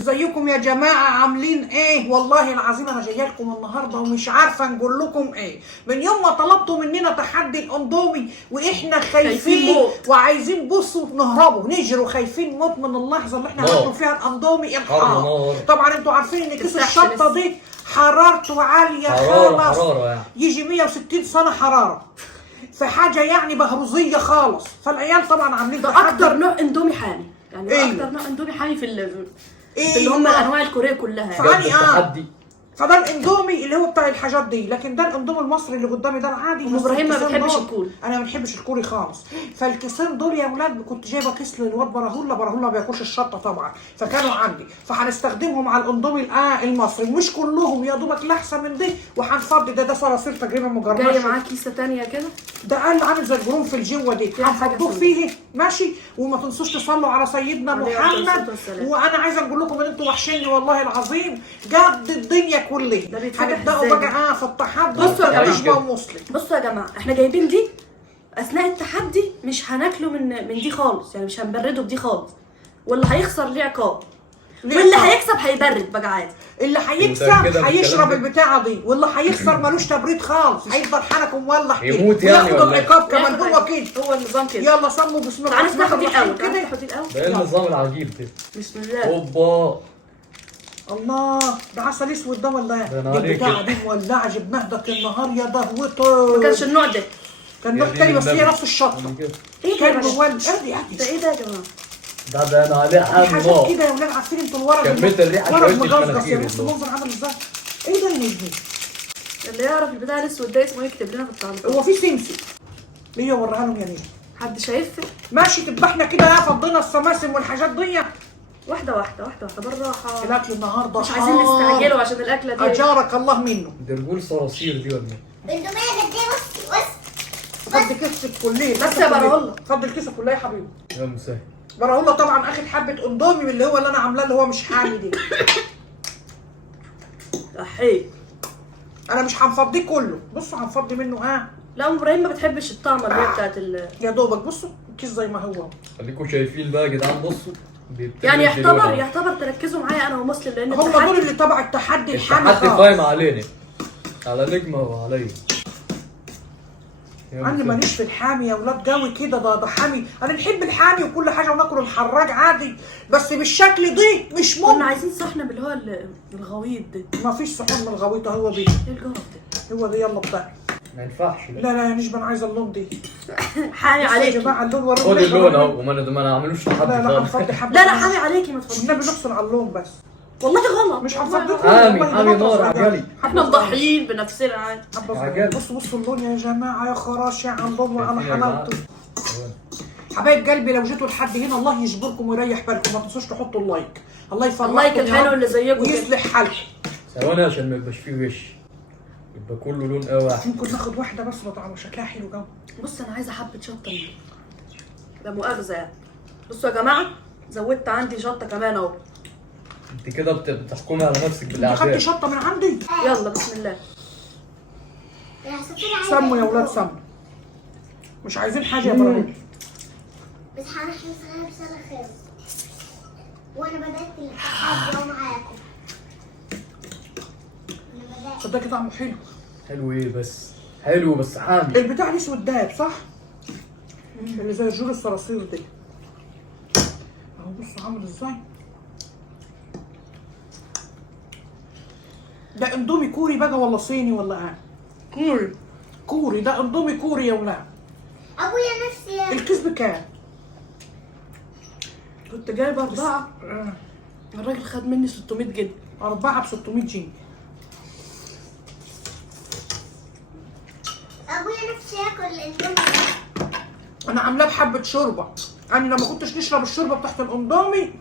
ازيكم يا جماعة عاملين ايه؟ والله العظيم انا جايه لكم النهارده ومش عارفه نقول لكم ايه. من يوم ما طلبتوا مننا تحدي الاندومي واحنا خايفين وعايزين بصوا نهربوا نجروا خايفين موت من اللحظه اللي احنا هناكل فيها الاندومي الحار. طبعا انتوا عارفين ان كيس الشطه دي حرارته عاليه خالص، يعني يجي 160 سنه حراره، في حاجه يعني بهروزيه خالص. فالعيال طبعا عاملين ده اكتر نوع اندومي حامي، يعني إيه؟ اكتر نوع اندومي حامي في إيه اللي هم انواع الكوريه كلها يعني. فده الاندومي اللي هو بتاع الحاجات دي، لكن ده الاندومي المصري اللي قدامي ده العادي. ابراهيم ما بتحبش الكوري، انا ما بحبش الكوري خالص. فالكيسين دول يا اولاد كنت جايبه كيس للواد براهولا ما بياكلش الشطه طبعا، فكانوا عندي، فهنستخدمهم على الاندومي المصري، مش كلهم يا دوبك لحسه من دي، وهنفضي ده صراصير تقريبا مجرمشه. جايه معاه كيسه ثانيه كده، ده قال عامل زي الجرنفل جوه دي، هنفضوه فيه ماشي. وما تنسوش تصلوا على سيدنا محمد. وانا عايزه اقول لكم ان انتوا وحشيني والله العظيم قد الدنيا كلها. هنبداوا بقى في التحدي. بصوا يا جماعه، مسلم. بصوا يا جماعه، احنا جايبين دي اثناء التحدي، مش هناكله من دي خالص، يعني مش هنبرده بدي خالص، واللي هيخسر ليه عقاب، واللي هيكسب هيبرد بقى عادي. اللي هيكسب هيشرب البتاعه دي، واللي هيخسر ملوش تبريد خالص، هيفضل حنكه مولع كده يموت يعني، وياخد العقاب كمان. هو كده هو النظام كده. يلا صموا بسم الله. تعالى ناخد دي الاول كده، ناخد دي الاول. ده ايه النظام العجيب ده؟ بسم الله. اوبا الله، ده عسل اسود ده ولا ده ايه؟ البتاعه دي مولعه، جبناها ده النهار يا دهوته. ما كانش النوع ده، كان نوع تاني بس هي نفس الشطه. ايه كان ده؟ مولع. ده ايه ده يا جماعه؟ ده انا عليه حاجات كده يا ولاد. عارفين انتوا الورق كمية الريحه ورق شويه مجزجز يا المناخير. بص المنظر عامل ازاي. ايه ده يا نجمي؟ اللي يعرف البتاع الاسود ده اسمه يكتب لنا في التعليقات. هو في سمسم ليه؟ اوريها لهم يا نجمي. حد شايف؟ ماشي. تبقى احنا كده فضينا السماسم والحاجات دي واحده واحده واحده واحده بالراحه. الاكل النهارده مش عايزين نستعجلوا عشان الاكله دي. اجارك الله منه. ده رجول صراصير دي ولا ايه؟ اندوميه قد ايه؟ بص فضي كيسك كليه. بس يا براهولا، فضي الكيسه كلها يا حبيبي. يا مسهل. براهولا طبعا اخد حبه اندومي من اللي هو اللي انا عاملاه اللي هو مش حامي دي. احي انا مش هنفضيه كله، بصوا هنفضي منه لا ابراهيم ما بتحبش الطعمه اللي هي بتاعت يا دوبك. بصوا الكيس زي ما هو. خليكم شايفين بقى يا جدعان، بصوا يعني يعتبر تركزوا معايا انا ومسلم، لان هم دول اللي تبع التحدي الحامي. التحدي قايم علينا، على نجمه وعليا. انا ماليش في الحامي يا ولاد قوي كده. ده حامي، انا نحب الحامي وكل حاجه وناكل الحراج عادي، بس بالشكل دي مش ممكن. كنا عايزين صحن باللي هو الغويط ده. ما فيش صحون من الغويطه. هو دي ايه الجواب ده؟ هو دي. يلا بتاعي. ما ينفعش. لا يا نجم انا عايزه اللون دي. حامي عليكي يا جماعه اللون خد اللون اهو، وما انا اعملوش تحدي. لا هنفضي حبه. لا حامي عليكي، ما تفضليش. النبي نفصل على اللون بس. والله غلط، مش هنفضي. حامي نار عجلي. احنا مضحيين بنفسنا عادي. بصوا اللون يا جماعه يا خراش يا عندهم وانا حملته. حبايب قلبي لو جيتوا لحد هنا الله يجبركم ويريح بالكم. ما تنسوش تحطوا اللايك. الله يفرحكم اللايك الحلو اللي زيكم ويصلح حالكم. ثواني عشان ما يبقاش فيه وش، يبقى كله لون واحد. ممكن ناخد واحده بس طعمها شكلها حلو قوي. بص انا عايزه حبه شطه منه، ده مؤاخذه يعني. بصوا يا جماعه، زودت عندي شطه كمان اهو. انت كده بتحكمي على نفسك خدت بالاعداد. شطه من عندي. يلا بسم الله. سموا يا ولاد سموا. مش عايزين حاجه يا ابراهيم. بس هنحن صغير بسنة خير، وانا بدأت التحدي معاكم. صدقني طعمه حلو. حلو ايه بس؟ حلو بس حامي. البتاع الاسود دهب صح؟ اللي زي جور الصراصير دي. اهو بصوا عامل ازاي. ده اندومي كوري بقى ولا صيني ولا كوري. ده اندومي كوري يا ولاد. ابويا نفسي الكيس بكام؟ كنت جايبه 4. الراجل خد مني 600 جنيه. 4 ب 600 جنيه. ابويا نفسي ياكل الاندومي. انا عاملاه بحبه شوربه. انا لما كنتش نشرب الشوربه بتاعت الاندومي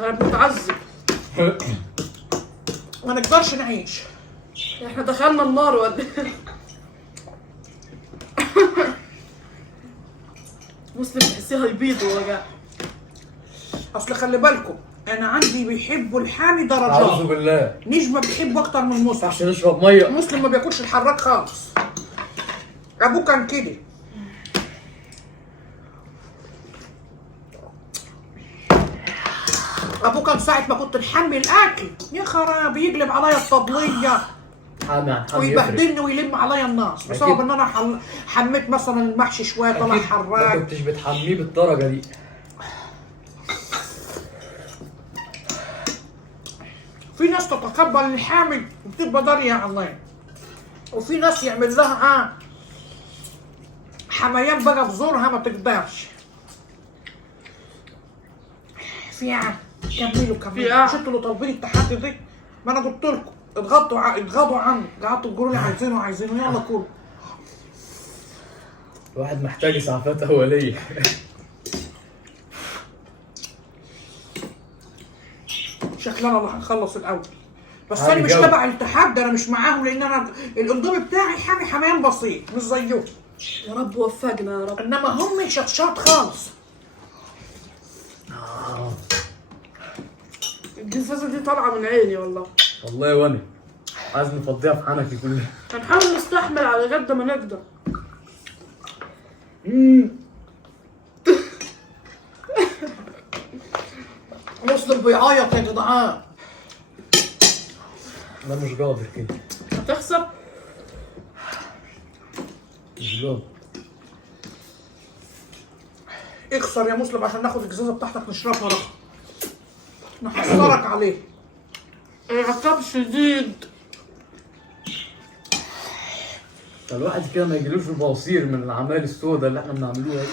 انا بنتعذب. ما نقدرش نعيش. احنا دخلنا النار ولا مسلم تحسيها يبيض وجع. اصل خلي بالكم انا عندي بيحبوا الحامي درجات. اعوذ بالله. نجمه بيحبوا اكتر من مسلم. عشان نشرب ميه. مسلم ما بياكلش الحراق خالص. ابوه كان كده. ابوه كان ساعه ما كنت نحمي الاكل يا خرابي يقلب عليا الطبليه حامي عن حامي يفرق. ويبهدلني ويلم عليا الناس بسبب أكيد. ان انا حميت مثلا المحشي شويه طلع أكيد ما حراق. كنتش بتحميه بالدرجة دي. في ناس تتقبل الحامي وبتبقى داريه عليه، وفي ناس يعمل لها حميان بقى في زورها ما تقدرش. في كملوا مش انتوا اللي طالبين التحدي دي؟ ما انا قلت لكم اضغطوا عني، قعدتوا تقولوا لي عايزينه يلا كلوا. الواحد محتاج اسعافات اوليه. شكلنا اللي هنخلص الاول، بس عادي انا مش جو. تبع التحدي، انا مش معاهم لان انا الاندومي بتاعي حميان بسيط مش زيهم، يا رب وفقنا يا رب. انما هم شطشاط خالص. الجزازه دي طالعه من عيني والله. والله وانا عايز نفضيها في حنكي كلها. هنحاول نستحمل على قد ما نقدر. مسلم بيعيط يا جدعان. انا مش قادر كده. هتخسر. مش قادر. اخسر يا مسلم عشان ناخد الجزازه بتاعتك نشربها رخص. نحصرك عليه. العقاب شديد. الواحد كده ما يجيلوش البواسير من الاعمال السوداء اللي احنا بنعملوها دي.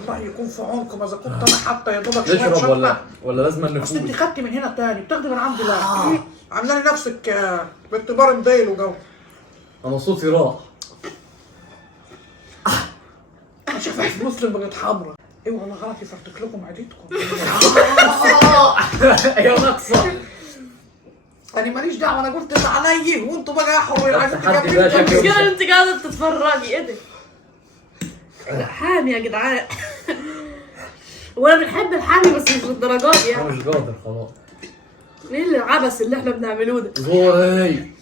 الله يكون في عونكم اذا كنت انا حتى يا دوبك شويه نشرب شطه. ولا لازم اصل انت نفوز؟ خدتي من هنا تاني بتاخدي من عندي لا. عامله لي نفسك باعتبار مدايل وجو. انا صوتي راح. شوف مسلم بقت حمرا. ايه والله غلط يفرتك لكم معدتكم. يا ناقصه. انا ماليش دعوه، انا قلت اللي عليا وانتوا بقى حرين عايزين التحدي ده تكملوا. شكله- المشكلة انت قاعدة بتتفرجي ايه ده؟ حامي يا جدعان. وانا بنحب الحامي بس مش للدرجات دي انا يعني. مش قادر خلاص. ايه العبث اللي احنا بنعملوه ده؟ زوري.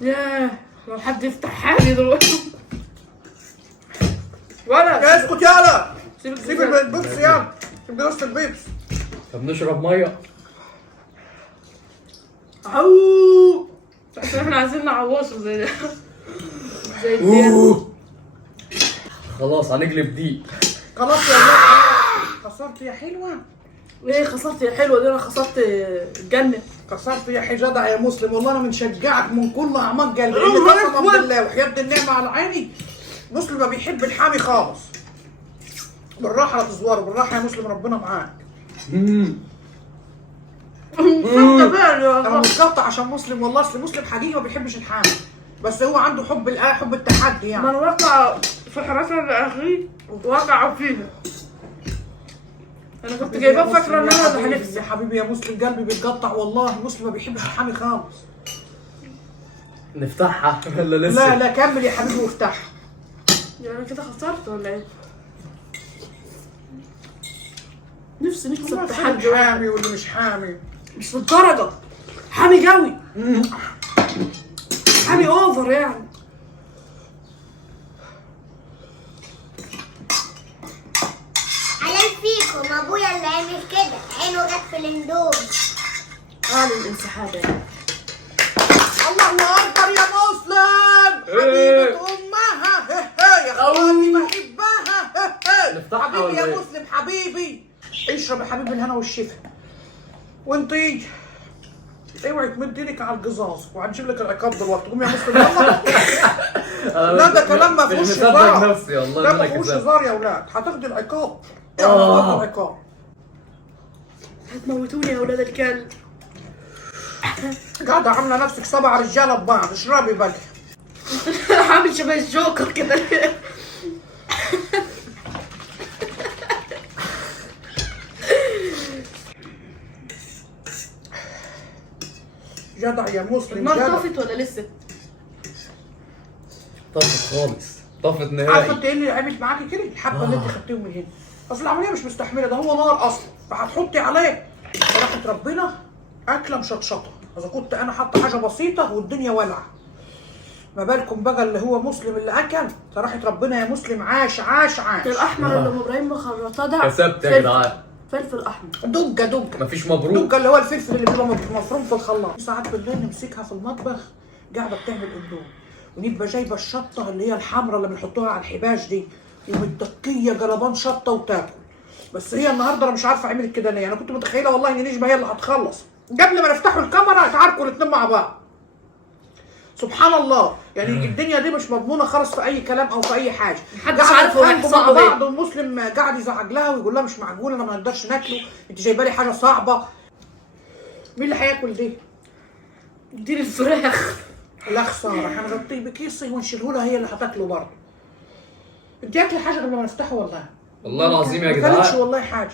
ياه لو حد يفتح حامي دلوقتي. ولا اسكت يالا. سيب سيب الجزازة. البيبسي يالا. سيب جلسه البيبسي. طب نشرب ميه. عو عشان احنا عايزين نعوشه زي ده. زي الدين. خلاص هنقلب دي. خلاص يا ولاد. خسرت يا حلوه. ايه خسرت يا حلوه دي؟ انا خسرت الجنه. كسرت يا حجادة يا مسلم، والله انا بنشجعك من كل اعماق قلبي. اللي الله قسما أكبر. بالله وحياة النعمة على عيني مسلم ما بيحب الحامي خالص. بالراحة لا تزوره، بالراحة يا مسلم ربنا معاك. خدت بالي انا والله. مش قاطع عشان مسلم والله، اصل مسلم حقيقي ما بيحبش الحامي، بس هو عنده حب التحدي يعني. من وقع في حراسة لأخيه وقع فيها. أنا كنت جايباه فاكرة إن أنا اللي يا هنكسب. حبيبي يا مسلم قلبي بيتقطع والله. مسلم ما بيحبش الحامي خالص. نفتحها ولا لسه؟ لا لا كمل يا حبيبي وافتحها. يعني أنا كده خسرت ولا إيه؟ نفسي نكسب والله تحدي اللي واحد. حامي واللي مش حامي. مش للدرجة. حامي قوي. حامي أوفر يعني. علام فيكم ابويا اللي عمل كده، عينه جت في الاندومي. قال الانسحاب يعني. الله اكبر يا مسلم. حبيبة امها يا اخواتي بحبها. نفتحها حبيبي ولا يا إيه؟ مسلم حبيبي. اشرب يا حبيبي الهنا والشفا. وانتي اوعي تمد ايدك على القزاز وهنجيب لك العقاب دلوقتي. قوم يا مسلم يلا. لا ده كلام ما فيهوش مش هزار. مصدق نفسي والله لا إن ما أنا فيهوش كذاب. هزار يا اولاد، هتاخدي العقاب. يعني هتاخدي العقاب. هتموتوني يا ولاد الكلب. قاعدة عاملة نفسك 7 رجالة ببعض. اشربي بقى. عامل شبه الجوكر كده. جدع يا مسلم النار جدع. طفت ولا لسه؟ طفت خالص. طفت عارفه نهائي. انت ايه اللي عملت معاكي كده؟ الحبه اللي انت خدتيهم من هنا. اصل العمليه مش مستحمله، ده هو نار اصلا، فهتحطي عليه بركه ربنا اكله مشطشطه. اذا كنت انا حاطه حاجه بسيطه والدنيا ولعه. ما بالكم بقى اللي هو مسلم اللي اكل؟ صراحه ربنا يا مسلم عاش عاش عاش. الاحمر اللي ام ابراهيم مخرطاه ده كسبت يا فلفل. جدعان. فلفل احمر. دجه مفيش مبروك. دجه اللي هو الفلفل اللي بيبقى مفروم في الخلاط. ساعات بالليل نمسكها في المطبخ قاعده بتعمل اندومي، ونبقى جايبه الشطه اللي هي الحمراء اللي بنحطوها على الحباش دي، ومتكيه جلبان شطه وتاكل. بس هي النهارده انا مش عارفه عملت كده ليه. انا كنت متخيله والله ان نجمه هي اللي هتخلص قبل ما نفتحوا الكاميرا اتعاركوا الاثنين مع بعض. سبحان الله، يعني الدنيا دي مش مضمونه خالص في اي كلام او في اي حاجه. محدش عارف هو يتخانقوا مع هيحصل له ايه. بعض، والمسلم قاعد يزعج لها ويقول لها مش معقول انا ما نقدرش ناكله، انت جايبه لي حاجه صعبه. مين اللي هياكل دي؟ اديني الفراخ. لا خساره، هنغطيه بكيسي ونشيله لها هي اللي هتاكله برضه. انت اكل حاجه قبل ما نفتحه والله؟ والله العظيم يا ما كانتش جدعان والله حاجه.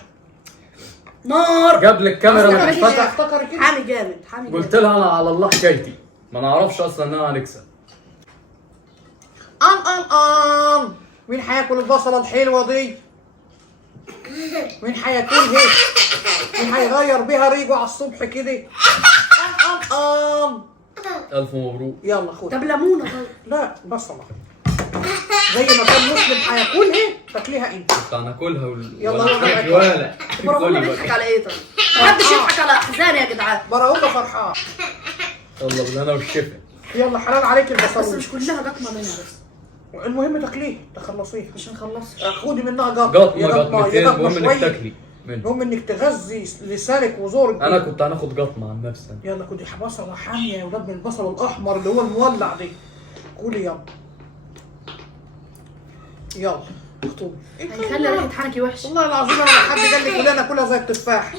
نار. قبل الكاميرا ما تتفتح افتكر كده. حامي جامد حامي جامد. قلت لها انا على الله حكايتي، ما نعرفش اصلا انها هنكسب. ان مين هياكل البصله الحلوه دي؟ مين هياكلها؟ مين هيغير بيها ريقه على الصبح كده؟ ان الف مبروك. يلا خد. طب ليمونه طيب. لا بصله زي ما كان مسلم هياكلها تاكليها انت. كنت هناكلها يلا ولا يلا. ولا براهونا بيضحك على ايه طيب؟ محدش يضحك على احزاني يا جدعان. براهونا فرحان. يلا بالهنا والشفا. يلا حلال عليك بس البصل. مش كلها جاتمه منها بس. المهم تاكليه تخلصيها. مش هنخلصها. خدي منها قطمه قطمه يا قطمتين، قطمه المهم انك شويه. تاكلي منه. المهم انك تغذي لسانك وزورك. انا كنت هناخد قطمه عن نفسي. يلا خدي بصله حاميه يا ولاد من البصل الاحمر اللي هو المولع دي. كولي يلا. يلا اخطبي. هيخلي ريحه حنكي وحشه. والله العظيم انا حد قال لي كلنا ناكلها زي التفاح.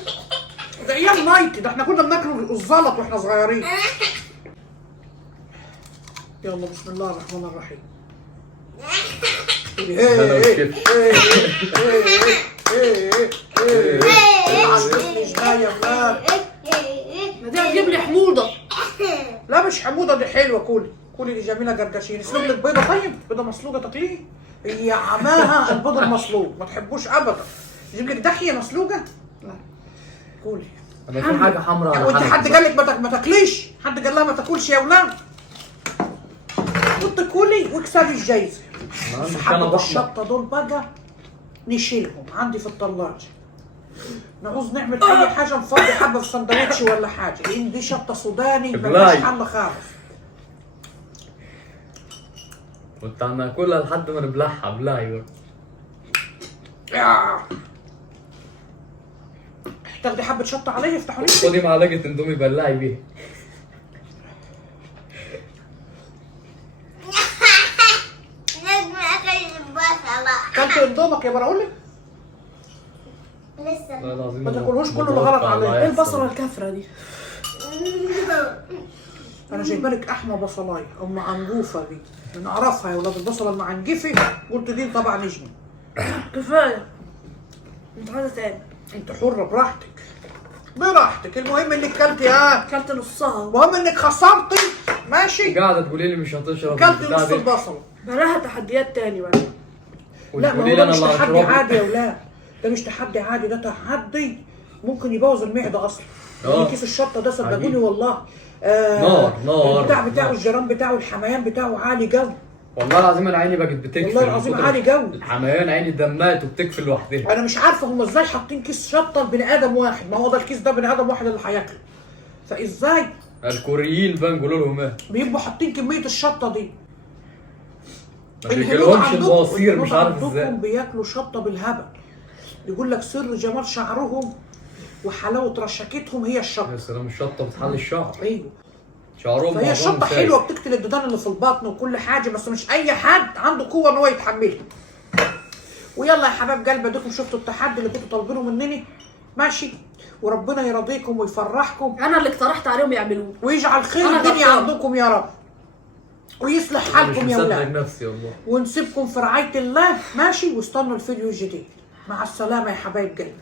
ده ايام نايتي، ده احنا كنا بناكل الزلط واحنا صغيرين. يلا بسم الله الرحمن الرحيم. ما دي هتجيب لي حموضه. لا مش حموضه دي حلوه. كولي دي جميله جرجشين. اسلق لك بيضه طيب، بيضه مسلوقه تاكليه. هي عماها البيض المسلوق ما تحبوش ابدا. يجيب لك دحيه مسلوقه؟ لا كولي. انا في حاجه حمراء على وانت حنكي. حد قال لك ما تاكليش؟ حد قال لها ما تاكلش يا ولاد؟ كنت كولي واكسبي الجايزه. مش انا حبة بحمر. الشطه دول بقى نشيلهم عندي في الثلاجه. نعوز نعمل اي حاجه نفضي حبه في سندوتش ولا حاجه، لان دي شطه سوداني ملهاش حل خالص. كنت هناكلها لحد ما نبلعها بلاي. تاخدي حبه شطه عليا افتحوا لي. خدي معلقه اندومي بلعي بيها. نجم اكل البصلة. كلت اندومك يا براقول لك؟ لسه. والله العظيم ما تاكلهوش كله اللي غلط عليك. ايه البصله الكافره دي؟ انا جايبه لك احمى بصلايه ام عنجوفه دي، بنعرفها يا ولاد البصله المعنجفه. قلت دي طبعا نجمه. كفايه. انت عايزه تاني؟ انت حره براحتك براحتك. المهم انك كلتي. اكلت نصها. المهم انك خسرتي. ماشي. قاعده تقولي لي مش هتشرب كلتي البتاع نص دي. البصله. بلاها تحديات تاني بقى. لا ما وتقولي هو لي ده انا مش اللي تحدي هشربه. عادي يا ولاد. ده مش تحدي عادي، ده تحدي ممكن يبوظ المعده اصلا. كيس الشطه ده صدقوني عجيب. والله. نار البتاع بتاعه نار. الجرام بتاعه الحميان بتاعه عالي قوي. والله العظيم انا عيني بقت بتكفي. والله العظيم عالي قوي. الحميان عيني دمات وبتكفي لوحدها. انا مش عارفه هم ازاي حاطين كيس شطه لبني ادم واحد. ما هو ده الكيس ده بني ادم واحد اللي هياكله. فازاي الكوريين بقى نقول لهم ايه؟ بيبقوا حاطين كميه الشطه دي؟ ما بياكلهمش البواسير مش عارف عندكم ازاي. بياكلوا شطه بالهبل. يقول لك سر جمال شعرهم وحلاوه رشاقتهم هي الشطه. يا سلام الشطه بتحل الشعر. ايوه. شعرهم فهي معظمهم الشطه سايب. حلوه بتقتل الديدان اللي في البطن وكل حاجه، بس مش اي حد عنده قوه ان هو يتحملها. ويلا يا حباب قلبي اديكم شفتوا التحدي اللي كنتوا طالبينه مني. ماشي. وربنا يرضيكم ويفرحكم انا اللي اقترحت عليهم يعملوه. ويجعل خير أنا الدنيا غلطان. عندكم يا رب. ويصلح مش حالكم يا مصدق ولاد. نفسي والله. ونسيبكم في رعايه الله. ماشي. واستنوا الفيديو الجديد. مع السلامه يا حبايب قلبي.